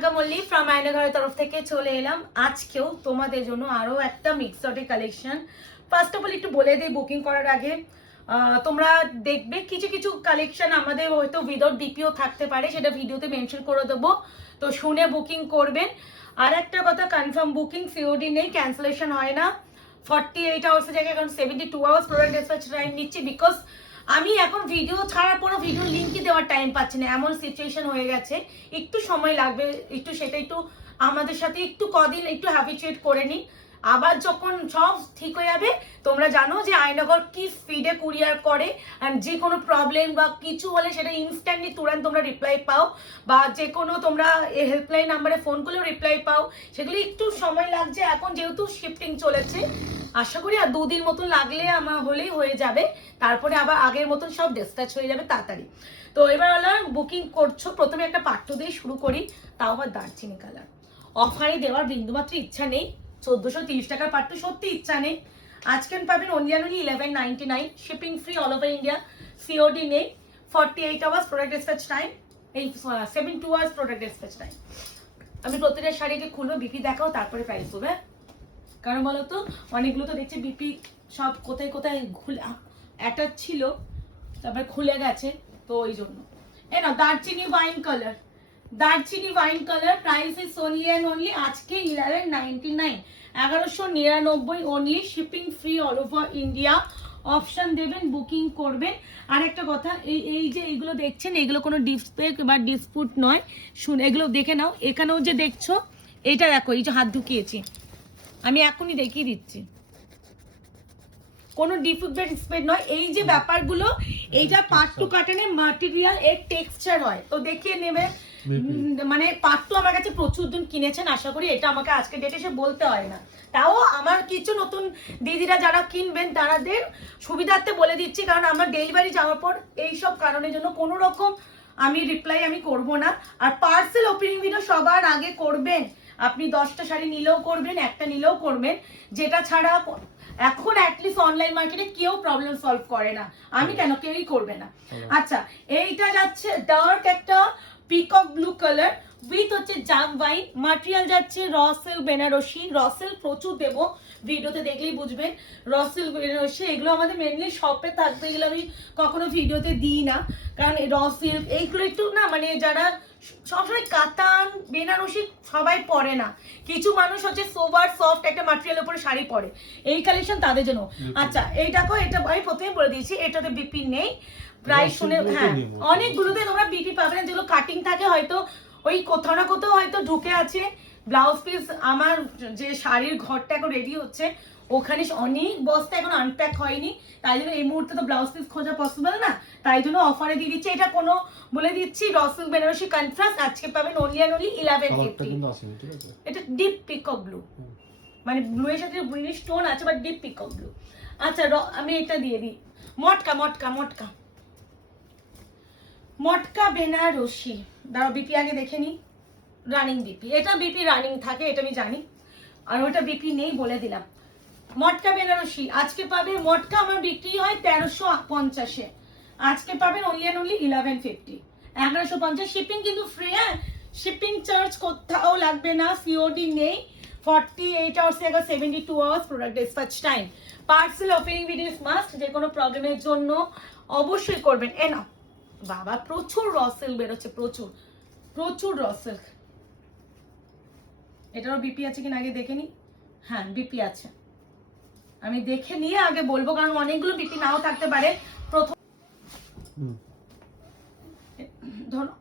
Priyanka Mallick from আয়নাঘরের তরফ থেকে চলে এলাম আজকেও তোমাদের জন্য আরো একটা মিক্সডের কালেকশন। ফার্স্ট অফ অল একটু বলে দিই বুকিং করার আগে তোমরা দেখবে কিছু কিছু কালেকশন আমাদের হয়তো উইদাউট ডিপিও থাকতে পারে, সেটা ভিডিওতে মেনশন করে দেবো, তো শুনে বুকিং করবেন। আর একটা কথা, কনফার্ম বুকিং, সিওডি নেই, ক্যান্সেলেশন হয় না। 48 আওয়ার্সের জায়গায় এখন 72 আওয়ার্স প্রোডাক্ট ডিসপ্যাচ টাইম নিচ্ছি, বিকজ আমি এখন ভিডিও ছাড়ার পরও ভিডিও লিঙ্কই দেওয়ার টাইম পাচ্ছি না, এমন সিচুয়েশন হয়ে গেছে। একটু সময় লাগবে, একটু সেটা একটু আমাদের সাথে একটু কদিন একটু হ্যাবিচুয়েট করে নিই, আবার যখন সব ঠিক হয়ে যাবে। তোমরা জানো যে আয়নাঘর কি স্পিডে কুরিয়ার করে, আর যে কোনো প্রবলেম বা কিছু হলে সেটা ইনস্ট্যান্টলি তুরন্ত তোমরা রিপ্লাই পাও, বা যে কোনো তোমরা হেল্পলাইন নাম্বারে ফোন করলেও রিপ্লাই পাও। সেগুলো একটু সময় লাগছে এখন, যেহেতু শিফটিং চলেছে। আশা করি আর 2 দিন মতন লাগলে আমার হলেই হয়ে যাবে, তারপরে আবার আগের মতন সব ডিসপ্যাচ হয়ে যাবে তাড়াতাড়ি। তো এবার হলো বুকিং করছো, প্রথমে একটা পাট্টু দিয়ে শুরু করি, তাও আবার দারচিনি কালার। অফারে দেওয়ার বিন্দুমাত্র ইচ্ছা নেই, 1430 টাকার পাট্টু সত্যি ইচ্ছা নেই। আজকে পাবেন only 1199, shipping free all over India, COD নেই, 48 আওয়ার্স প্রোডাক্ট ডিসপ্যাচ টাইম, এই 72 আওয়ার্স প্রোডাক্ট ডিসপ্যাচ টাইম। আমি প্রত্যেকটা শাড়িকে খুলবো, বিপি দেখাও, তারপরে প্রাইস হবে। কারণ বলতো অনেকগুলো তো দেখছি বিপি সব কোথায় কোথায় অ্যাটাচ ছিল, তারপরে খুলে গেছে, তো ওই জন্য। এই না দারচিনি ওয়াইন কালার, দারচিনি wine colour, price is only and only আজকে 1199, 1199 only, shipping free all over India. Option দেবেন, বুকিং করবেন। আর একটা কথা, এই যে এইগুলো দেখছেন, এগুলো কোনো ডিসপ্লেক বা ডিসপুট নয়, শুনে এগুলো দেখে নাও। এখানেও যে দেখছো, এটা দেখো, এই যে হাত ঢুকিয়েছি আমি, এখনই দেখিয়ে দিচ্ছি, কোনো ডিসপ্লেট নয়। এই যে ব্যাপারগুলো, এইটা পাট্টু কাটানের ম্যাটেরিয়াল, এর টেক্সচার হয়, তো দেখিয়ে নেবে। মানে পাট্টু আমার কাছে প্রচুর দিন কিনেছেন, আশা করি এটা আমাকে আজকে ডেটে এসে বলতে হয় না। তাও আমার কিছু নতুন দিদিরা যারা কিনবেন তাদের সুবিধার্থে বলে দিচ্ছি, কারণ আমার ডেলিভারি যাওয়ার পর এইসব কারণের জন্য কোনো রকম আমি রিপ্লাই আমি করব না। আর পার্সেল ওপেনিং ভিডিও সবার আগে করবেন, আপনি 10টা শাড়ি নিলেও করবেন, একটা নিলেও করবেন, যেটা ছাড়া এখন অ্যাটলিস্ট অনলাইন মার্কেটে কেউ প্রবলেম সলভ করে না, আমি কেন, কেউই করবে না। আচ্ছা, এইটা যাচ্ছে ডার্ক একটা পিকক ব্লু কালার উইথ হচ্ছে জাম ওয়াইন, ম্যাটেরিয়াল যাচ্ছে raw silk Banarasi. Raw silk প্রচুর দেবো, ভিডিওতে দেখলেই বুঝবেন। র সিল্ক বেনারসি এগুলো আমাদের মেনলি শপে থাকবে, এগুলো আমি কখনো ভিডিওতে দিই না, কারণ র সিল্ক এইগুলো একটু না, মানে যারা সবসময় কাতান বেনারসি সবাই পরে না, কিছু মানুষ হচ্ছে সোবার সফট একটা ম্যাটেরিয়ালের উপরে শাড়ি পরে, এই কালেকশন তাদের জন্য। আচ্ছা, এই দেখো, এটা আমি প্রথমে বলে দিয়েছি, এটাতে বিপি নেই। প্রাইস শুনে হ্যাঁ, অনেকগুলোতে তোমরা বিপি পাবে না, যেগুলো কাটিং থাকে হয়তো ওই কোথাও না কোথাও হয়তো ঢুকে আছে। ব্লাউজ পিস আমার যে শাড়ির ঘরটা এখন রেডি হচ্ছে, ওখানে অনেক বস্তা এখন আনপ্যাক হয়নি, তাই জন্য এই মুহূর্তে তো ব্লাউজ পিস খোঁজা পসিবল না, তাই জন্য অফারে দিয়ে দিচ্ছি। এটা কোনো বলে দিচ্ছি রসিল বেনারসি কন্ট্রাস্ট, আজকে পাবেন অনলি অ্যান্ড অনলি 1150। এটা ডিপ পিকক ব্লু, মানে ব্লু এর সাথে গ্রিন স্টোন আছে, বাট ডিপ পিকক ব্লু। আচ্ছা, আমি এটা দিয়ে দিই, মটকা মটকা মটকা মটকা বেনারসি। দাঁড়াও, বিপি আগে দেখে নি, রানিং বিপি, এটা বিপি রানিং থাকে, এটা আমি জানি, আর ওটা বিপি নেই বলে দিলাম। মটকা বেনারসি আজকে পাবে, মটকা আমার বিক্রি হয় 1350-এ, আজকে পাবেন অনলি অ্যান্ড অনলি 1150, 1150। শিপিং কিন্তু ফ্রি, হ্যাঁ, শিপিং চার্জ কোথাও লাগবে না, সিওডি নেই, 48 আওয়ার্স থেকে 72 hours product dispatch time. Parcel opening video must, যে কোনো প্রবলেমের জন্য অবশ্যই করবেন। এ না বাবা, প্রচুর র সিল্ক বেরোচ্ছে, প্রচুর প্রচুর র সিল্ক। এটারও বিপি আছে কিনা আগে দেখে নি, হ্যাঁ বিপি আছে, আমি দেখে নিয়ে আগে বলবো, কারণ অনেকগুলো বিপি নাও থাকতে পারে। প্রথম ধরো,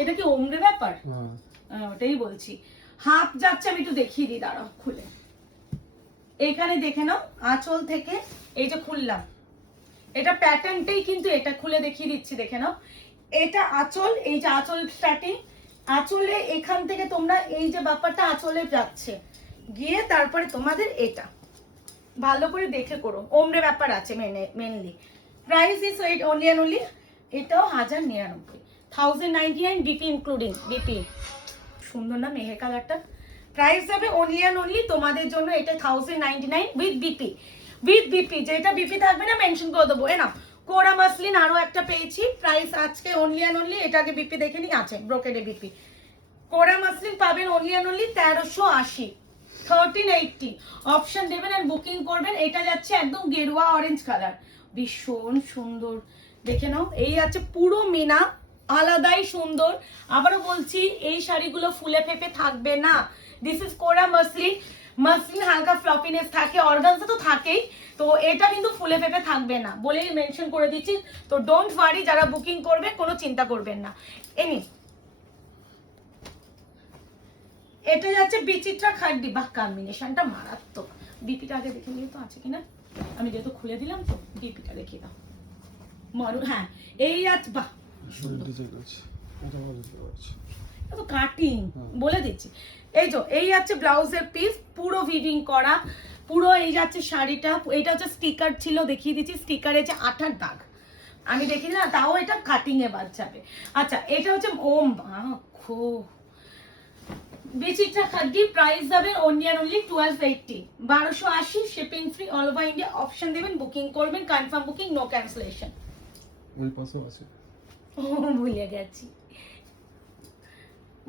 এটা কি ওমরে ব্যাপার, ওটাই বলছি। হাত যাচ্ছে, আমি একটু দেখিয়ে দিই, দাঁড়াও খুলে, এখানে দেখে নাও, আঁচল থেকে এই যে খুললাম, এটা প্যাটার্নটাই কিন্তু, এটা খুলে দেখিয়ে দিচ্ছি, দেখে নাও, এটা আঁচল, এই যে আঁচল স্টার্টিং, আঁচলে এখান থেকে তোমরা এই যে ব্যাপারটা আঁচলে যাচ্ছে গিয়ে, তারপরে তোমাদের এটা ভালো করে দেখে করো, ওমরে ব্যাপার আছে mainly. Price is only and only, এটাও 1099, 1099 বিপি ইনক্লুডিং, বিপি সুন্দর না মেহের কালারটা। প্রাইস যাবে অনলি অ্যান্ড অনলি তোমাদের জন্য, এটা 1099 উইথ বিপি, উইথ বিপি, যেটা বিপি থাকবে না মেনশন করে দেবো। এ না কোরা মাসলিন আরো একটা পেয়েছি, প্রাইস আজকে অনলি অ্যান্ড অনলি, এটাকে বিপি দেখে নি, আছে ব্রোকেডে বিপি। কোরা মাসলিন পাবেন অনলি অ্যান্ড অনলি 1380, 1380। অপশন দেবেন আর বুকিং করবেন। এটা যাচ্ছে একদম গেরুয়া অরেঞ্জ কালার, ভীষণ সুন্দর, দেখে নাও। এই আছে পুরো মিনা, আলাদাই সুন্দর। আবারও বলছি এই শাড়িগুলো ফুলে ফেপে থাকবে না। দিস ইজ কোরা মাসলিন। মাসলিন হালকা ফ্লপিনেস থাকে, অর্গানজা তো থাকেই, তো এটা কিন্তু ফুলে ফেপে থাকবে না বলেই মেনশন করে দিচ্ছি। তো ডোন্ট ওয়ারি, যারা বুকিং করবে কোনো চিন্তা করবেন না। এনি এটা যাচ্ছে বিচিত্রা খাড্ডি, বাহ কম্বিনেশনটা মারাত্মক। বিপিটা আগে দেখে নিয়ে তো আছে কিনা, আমি যেহেতু খুলে দিলাম তো বিপিটা দেখিয়ে দাও। মারু, হ্যাঁ এই আছে, বাহ কাটিং বলে দিচ্ছি। এই যে এই যাচ্ছে ব্লাউজের পিস, পুরো ভিভিং করা, পুরো এই যাচ্ছে শাড়িটা। এটা হচ্ছে স্টিকার ছিল, দেখিয়ে দিচ্ছি, স্টিকারে যে আঠার দাগ আমি দেখি না, তাও এটা কাটিং এ বাদ যাবে। আচ্ছা এটা হচ্ছে ওম খুব বিচিত্রা খাড্ডি, প্রাইস যাবে only and only 1280, 1280 shipping free all over India. Option দেবেন, বুকিং করবেন, কনফার্ম বুকিং, নো ক্যান্সেলেশন। ওই পাশে আছে, ও ভুলে গেছি,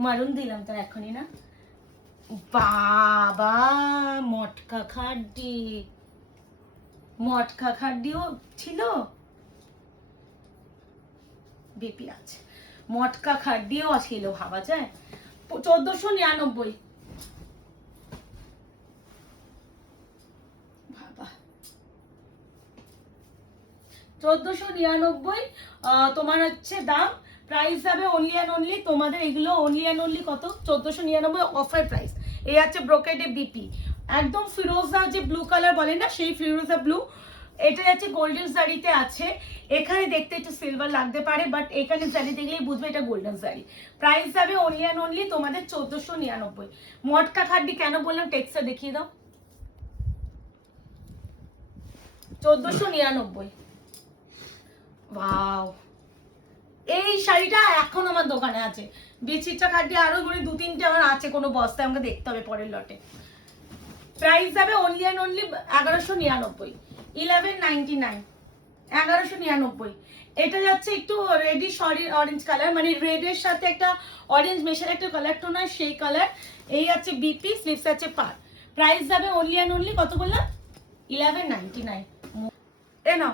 মারুন দিলাম তো এখনই না। বাবা মটকা খাড্ডি, মটকা খাড্ডিও ছিল, বিপি আছে, মটকা খাড্ডিও ছিল, ভাবা যায়। 1499, বাবা 1499 তোমার হচ্ছে দাম। প্রাইস যাবে অনলি অ্যান্ড অনলি তোমাদের এগুলো অনলি অ্যান্ড অনলি কত, 1499 অফার প্রাইস। এই আছে ব্রোকেডে বিপি, একদম ফিরোজা যে ব্লু কালার বলে না, সেই ফিরোজা ব্লু। এটা যাচ্ছে গোল্ডেন শাড়িতে আছে, এখানে দেখতে একটু সিলভার লাগতে পারে, বাট এখানে শাড়ি দেখলেই বুঝবে এটা গোল্ডেন শাড়ি। প্রাইস যাবে অনলি অ্যান্ড অনলি তোমাদের 1499। মটকা খাড্ডি কেন বললাম, টেক্সচার দেখিয়ে দাও, 1499। ওয়াও, এই শাড়িটা এখন আমার দোকানে আছে, বিচিত্রা খাড্ডি আরো ধরে 2-3টে আমার আছে কোনো বস্তায়, আমাকে দেখতে হবে পরের লটে। প্রাইস যাবে অনলি অ্যান্ড অনলি 1199, 1199, 1199। এটা যাচ্ছে একটু রেডিশ অরেঞ্জ কালার, মানে রেডের সাথে একটা অরেঞ্জ মেশার একটা কালার টোন হয়, সেই কালার। এই আছে বিপি, স্লিভস আছে পার। প্রাইস যাবে অনলি অ্যান্ড অনলি কত বললাম, 1199। এ নাও,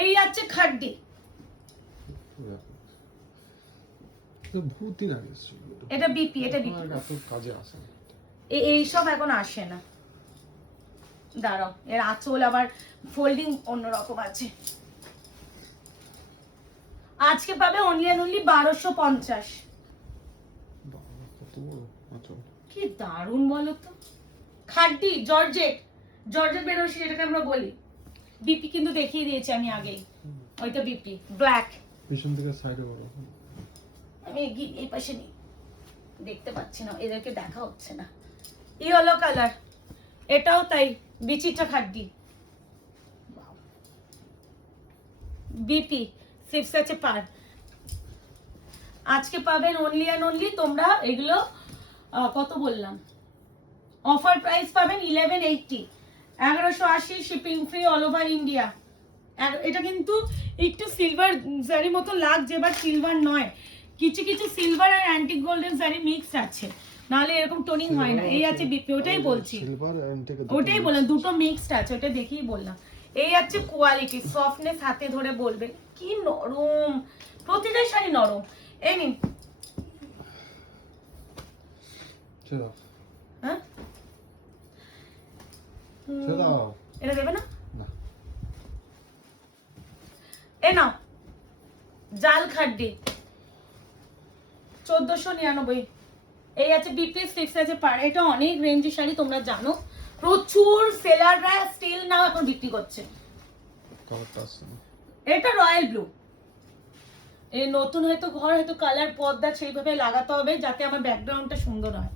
এই আছে খাড্ডি, এটা বিপি, এটা বিপি, কাজে আসে না এই সব এখন আসে না। দাঁড়াও, এর আঁচল আবার ফোল্ডিং অন্যরকম আছে। আজকে পাবে অনলি অ্যান্ড অনলি 1250। কি দারুণ বলো তো, খাড্ডি জর্জেট, জর্জেট বেনারসি যেটাকে আমরা বলি। বিপি কিন্তু দেখিয়ে দিয়েছি আমি আগেই, ওইটা বিপি ব্ল্যাক। পিছন থেকে সাইডে করো, আমি এই পাশে নেই, দেখতে পাচ্ছি না, এদেরকে দেখা হচ্ছে না। ইয়েলো কালার, এটাও তাই, বিচিত্রা খাড্ডি, বিপি, স্লিভস আছে পার। আজকে পাবেন অনলি অ্যান্ড অনলি তোমরা এগুলো কত বললাম, অফার প্রাইস পাবেন 1180, 1180 shipping free all over India. এটা কিন্তু একটু সিলভার জারি মতো লাগছে, বাট সিলভার নয়, কিছু কিছু সিলভার আর অ্যান্টিক গোল্ডেন জারি মিক্স আছে, নাহলে এরকম টোনিং হয় না। এই আছে বিপি, ওটাই বলছি, ওটাই বললাম, দুটো মিক্সড আছে, ওটা দেখেই বললাম। এই আছে কোয়ালিটি, সফটনেস, হাতে ধরে বলবেন কি নরম, প্রতিটা শাড়ি নরম। এই নিন, হ্যাঁ এটা দেবে না, এ নাও জাল খাড্ডি 1499। এই আছে বিপি, স্লিভস আছে পার। এটা অনেক রেঞ্জের শাড়ি, তোমরা জানো, প্রচুর সেলাররা স্টিল নাও এখন বিক্রি করছে। এটা রয়্যাল ব্লু, এই নতুন হয়তো ঘর, হয়তো কালার পর্দা সেইভাবে লাগাতে হবে যাতে আমার ব্যাকগ্রাউন্ডটা সুন্দর হয়,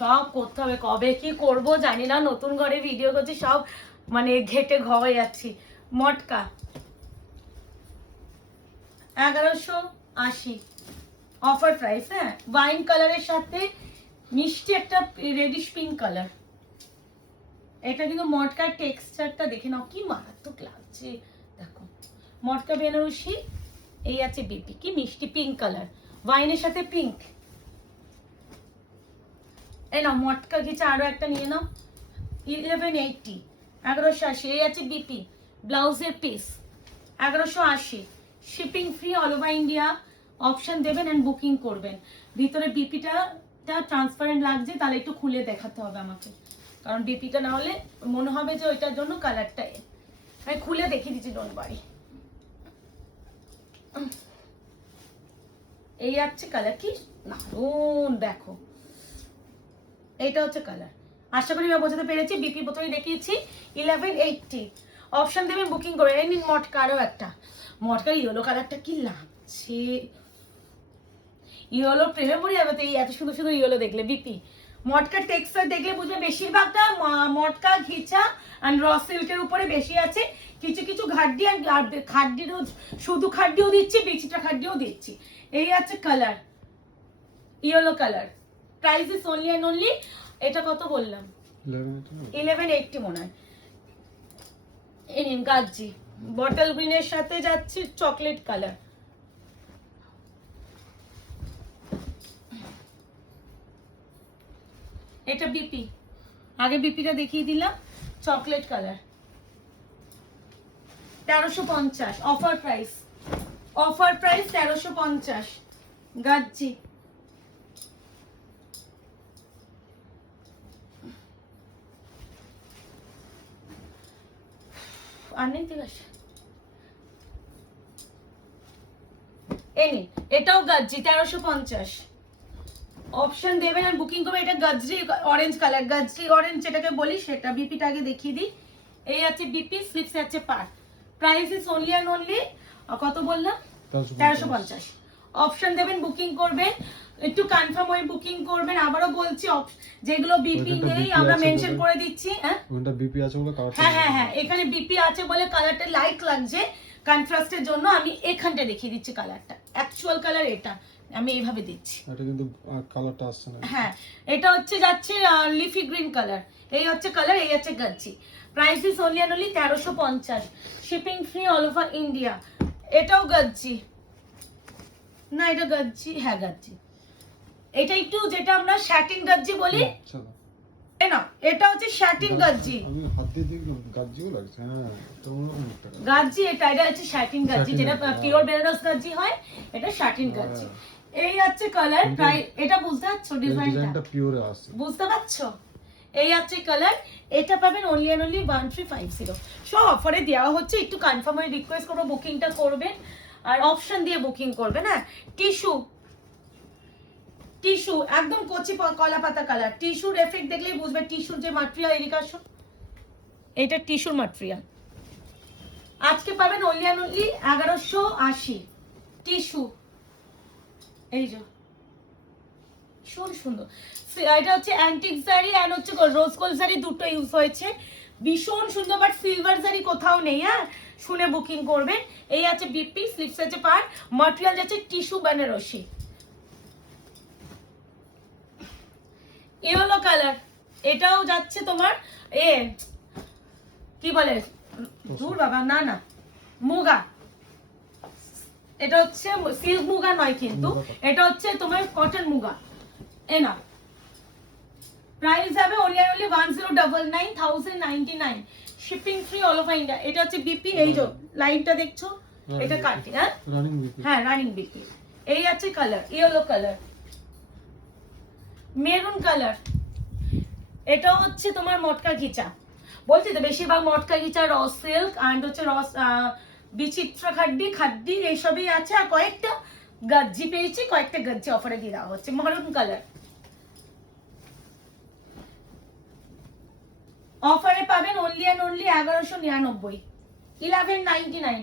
সব করতে হবে। কবে কি করব জানি না, নতুন ঘরে ভিডিও করছি, সব মানে ঘেটে হয়ে যাচ্ছি। মটকা 1180 অফার প্রাইস, হ্যাঁ, ওয়াইন কালারের সাথে মিষ্টি একটা রেডিশ পিঙ্ক কালার। এটা কিন্তু মটকার টেক্সচারটা দেখে নাও কি মারাত্মক লাগছে, দেখো মটকা বেনারসি, এই আছে বিপি, কি মিষ্টি পিঙ্ক কালার, ওয়াইনের সাথে পিঙ্ক। এই নাও মটকা ঘিচা আরো একটা নিয়ে নাও, 1180, 1180। এই আছে বিপি, ব্লাউজের piece, 1180, shipping free all over India. Option দেবেন এন্ড বুকিং করবেন। ভিতরে বিপিটা ট্রান্সপারেন্ট লাগছে, তাহলে একটু খুলে দেখাতে হবে আমাকে, কারণ বিপিটা না হলে মনে হবে যে ওইটার জন্য কালারটা আমি খুলে দেখিয়ে দিচ্ছি, ডোন্ট ওয়ারি। এই আছে কালার, কি দারুন দেখো, এইটা হচ্ছে কালার। আশা করি আমি বোঝাতে পেরেছি। বিপি বোতলে দেখিয়েছি 1180। অপশন দেবেন, বুকিং করে। এই নিন মটকা, আরও একটা মটকার ইয়েলো কালারটা কি লাগছে, ইয়েলো প্রেমে পড়ে যাবে তো এই এত সুন্দর সুন্দর ইয়েলো দেখলে। বিপি মটকার টেক্সচার দেখলে বুঝবে বেশিরভাগটা মটকা ঘিচা অ্যান্ড র সিল্কের উপরে বেশি আছে। কিছু কিছু ঘাড্ডি আর খাড্ডিরও, শুধু খাড্ডিও দিচ্ছি, বিচিটা খাড্ডিও দিচ্ছি। এই আছে colour, yellow colour. Price is only and only, এটা কত বললাম, 1180 মনে হয়। এই নিন গাজ্জি, বটল গ্রিনের সাথে যাচ্ছে চকলেট কালার। এটা বিপি, আগে বিপিটা দেখিয়ে দিলাম, chocolate colour, 1350 offer price, offer price 1350। গাজ্জি, আর নেই ঠিক আছে। এনি এটাও গাজ্জি, 1350। অপশন দেবেন আর বুকিং করবেন। এটা গাজরি অরেঞ্জ কালার, গাজরি অরেঞ্জ যেটাকে বলি সেটা। বিপিটা আগে দেখিয়ে দিই। এই আছে বিপি, স্লিপস আছে per. Price is only and only কত বললাম, 1350। অপশন দেবেন, বুকিং করবেন, একটু কনফার্ম হয়ে বুকিং করবেন। আবারও বলছি, যেগুলো বিপি নেই আমরা মেনশন করে দিচ্ছি। হ্যাঁ ওটা বিপি আছে বলে কালারটা, হ্যাঁ হ্যাঁ হ্যাঁ, এখানে বিপি আছে বলে কালারটা লাইট লাগছে, কন্ট্রাস্টের জন্য আমি এখানটা দেখিয়ে দিচ্ছি কালারটা। অ্যাকচুয়াল কালার এটা আমি এইভাবে দিচ্ছি। এটা কিন্তু কালারটা আসছে না। হ্যাঁ, এটা হচ্ছে যাচ্ছে লিফি গ্রিন কালার। এই হচ্ছে কালার, এই হচ্ছে গাচ্ছি। Price is only and only 1350, shipping free all over India. এটাও গাচ্ছি না, এটা গাচ্ছি, হ্যাঁ গাচ্ছি। এটা একটু যেটা আমরা শ্যাটিন গাজ্জি বলি, না এটা হচ্ছে শ্যাটিন গাজ্জি। আমি হাত দিয়ে দেখলাম গাজ্জিও লাগছে। হ্যাঁ, তো গাজ্জি এটা হচ্ছে শ্যাটিন গাজ্জি, যেটা পিওর বেনারস গাজ্জি হয়, এটা শ্যাটিন গাজ্জি। এই হচ্ছে কালার, প্রাইস এটা বুঝতে পারছো, ডিজাইনটা পিওরে আছে, বুঝতে পারছো? এই আছে কালার, এটা পাবেন অনলি এন্ড অনলি 1350। সব অফারে দেওয়া হচ্ছে, একটু কনফার্ম হয়ে রিকোয়েস্ট করবো বুকিংটা করবেন আর অপশন দিয়ে বুকিং করবেন। হ্যাঁ, টিস্যু, টিস্যু একদম কচি কলা পাতা কালার। টিস্যুর এফেক্ট দেখলেই বুঝবে টিস্যুর যে ম্যাটেরিয়াল, এদিকে আসো, এটা টিস্যুর ম্যাটেরিয়াল। আজকে পাবেন অনলি এন্ড অনলি 1180 টিস্যু। এই যে সুন্দর, এটা হচ্ছে অ্যান্টিক জারি এন্ড হচ্ছে রোজ গোল্ড জারি, দুটো ইউজ হয়েছে, ভীষণ সুন্দর। বাট সিলভার জারি কোথাও নেই। হ্যাঁ, শুনে বুকিং করবেন। এই আছে বিপি, স্লিপস আছে পার, ম্যাটেরিয়াল যাচ্ছে টিস্যু বেনারসি। ইয়েলো কালার, এটাও যাচ্ছে তোমার কি বলে, দূর বাবা, না না, মুগা। এটা হচ্ছে সিল্ক মুগা নয় কিন্তু, এটা হচ্ছে তোমার কটন মুগা। না, প্রাইস হবে only and only 1099, 1099, shipping free all over India. এটা হচ্ছে বিপি, এই যে লাইনটা দেখছো, এটা কাটি। হ্যাঁ রানিং বিপি, হ্যাঁ রানিং বিপি। এই আছে colour, yellow colour, maroon colour. এটা হচ্ছে তোমার মটকা ঘিচা, বলছি তো বেশিরভাগ মটকা ঘিচা, র সিল্ক অ্যান্ড হচ্ছে বিচিত্রা খাড্ডি খাড্ডি এইসবই আছে। আর কয়েকটা গাজ্জি পেয়েছি, কয়েকটা গাজ্জি অফারে দিয়ে দেওয়া হচ্ছে। মারুন কালার অফারে পাবেন অনলি অ্যান্ড অনলি 1199, 1199।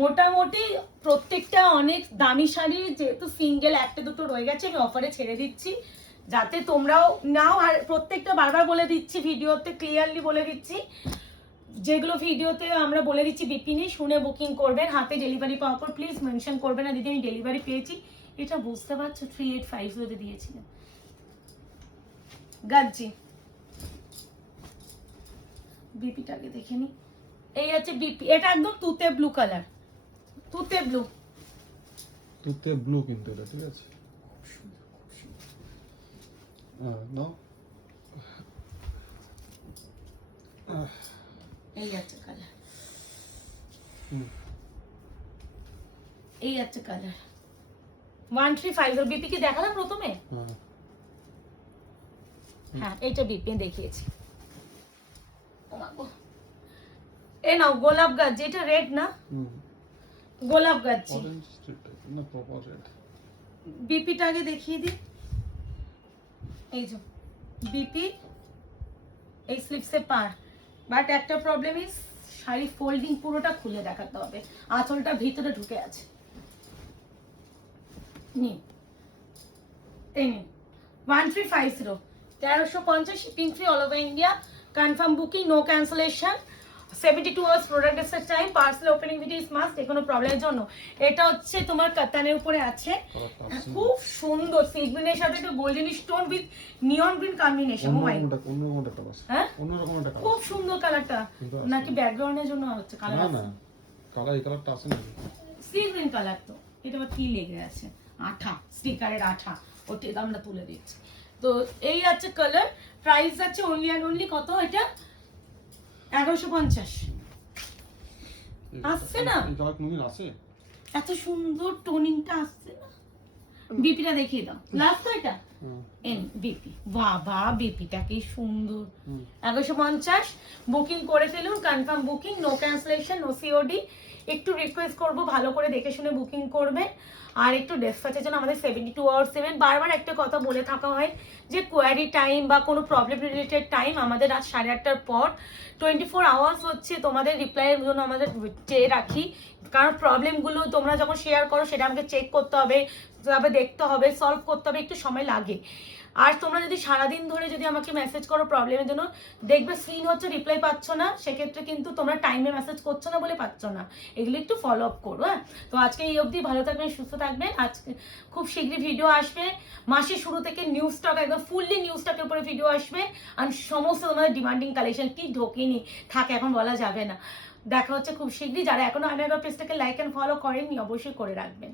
মোটামুটি প্রত্যেকটা অনেক দামি শাড়ি, যেহেতু সিঙ্গেল একটা দুটো রয়ে গেছে, আমি অফারে ছেড়ে দিচ্ছি যাতে তোমরাও নাও। আর প্রত্যেকটা বারবার বলে দিচ্ছি, ভিডিওতে ক্লিয়ারলি বলে দিচ্ছি, যেগুলো ভিডিওতে আমরা বলে দিচ্ছি বিপি নেই, শুনে বুকিং করবেন। হাতে ডেলিভারি পাওয়ার পর প্লিজ মেনশন করবেন না দিদি আমি ডেলিভারি পেয়েছি। এটা বুঝতে পারছো, 3850 দিয়েছিলাম। গাজ্জি, বিপিটা আগে দেখে নি। এই আছে বিপি, এটা একদম তুতে ব্লু কালার, তুতে ব্লু। তুতে ব্লু কিন্তু এটা, ঠিক আছে? নাও। এই আছে কালার, হুম। এই আছে কালার 1350। বিপি কি দেখালাম প্রথমে? হ্যাঁ। হ্যাঁ, এইটা বিপি দেখিয়েছি। ও মা গো। এই নাও গোলাপ গাছ, যেটা রেড না, হুম। গোলাপ গাছ। অরেঞ্জ স্ট্রিপ না, প্রপার রেড। বিপিটা আগে দেখিয়ে দিই। এই যে বিপি, এই স্লিপসে পার, বাট একটা প্রবলেম ইজ শাড়ি ফোল্ডিং পুরোটা খুলে দেখাতে হবে, আঁচলটা ভিতরে ঢুকে আছে। নিন, এই নিন 1350, 1350, shipping free all over India, confirm booking, no cancellation, 72 hours product dispatch time, parcel opening video is must. যে কোনো প্রবলেমের জন্য। এটা হচ্ছে তোমার কাতানের উপরে আছে, খুব সুন্দর সি গ্রিনের সাথে একটা golden stone with neon green combination. Oh my, অন্যরকম একটা কালার। হ্যাঁ অন্যরকম একটা কালার। খুব সুন্দর কালারটা। নাকি ব্যাকগ্রাউন্ডের জন্য হচ্ছে না কালার? না, কালার এই কালারটা আছে না। সি গ্রিন কালার তো। এটা আবার কি লেগে আছে? আঠা, স্টিকারের আঠা, ওটা আমরা তুলে দিচ্ছি। তো এই আছে কালার। প্রাইস আছে অনলি অ্যান্ড অনলি কত? এটা 1150 আসছে না? এই কালার কোনদিন আছে? এত সুন্দর টোনিংটা আসছে না? বিপিটা দেখিয়ে দাও। লাস্ট তো এটা এন বিপি, বাবা বিপিটা কি সুন্দর। 1150 বুকিং করে ফেলুন, confirm booking, no cancellation, no COD. একটু রিকোয়েস্ট করব ভালো করে দেখে শুনে বুকিং করবে। আর একটু ডেসপ্যাচের জন্য আমাদের 72 আওয়ার্স দেবেন। বারবার একটা কথা বলে থাকা হয় যে কোয়ারি টাইম বা কোনো প্রবলেম রিলেটেড টাইম আমাদের রাত 8:30টার পর 24 আওয়ার্স হচ্ছে তোমাদের রিপ্লাইয়ের জন্য আমাদের চেয়ে রাখি। কারণ প্রবলেমগুলো তোমরা যখন শেয়ার করো সেটা আমাকে চেক করতে হবে, তারপরে দেখতে হবে, সলভ করতে হবে, একটু সময় লাগে। আর তোমরা যদি সারাদিন ধরে যদি আমাকে মেসেজ করো প্রবলেমের জন্য, দেখবে সিন হচ্ছে রিপ্লাই পাচ্ছ না, সেক্ষেত্রে কিন্তু তোমরা টাইমে মেসেজ করছো না বলে পাচ্ছ না। এগুলো একটু ফলো আপ করো। হ্যাঁ, তো আজকে এই অবধি, ভালো থাকবেন, সুস্থ থাকবেন। আজকে খুব শীঘ্রই ভিডিও আসবে, মাসের শুরু থেকে নিউ স্টক, একদম ফুললি নিউ স্টকের উপরে ভিডিও আসবে। আর সমস্ত তোমাদের ডিমান্ডিং কালেকশন কি ঢোকেনি থাকে এখন বলা যাবে না। দেখা হচ্ছে খুব শীঘ্রই। যারা এখনো আমার পেজটাকে লাইক অ্যান্ড ফলো করেননি অবশ্যই করে রাখবেন।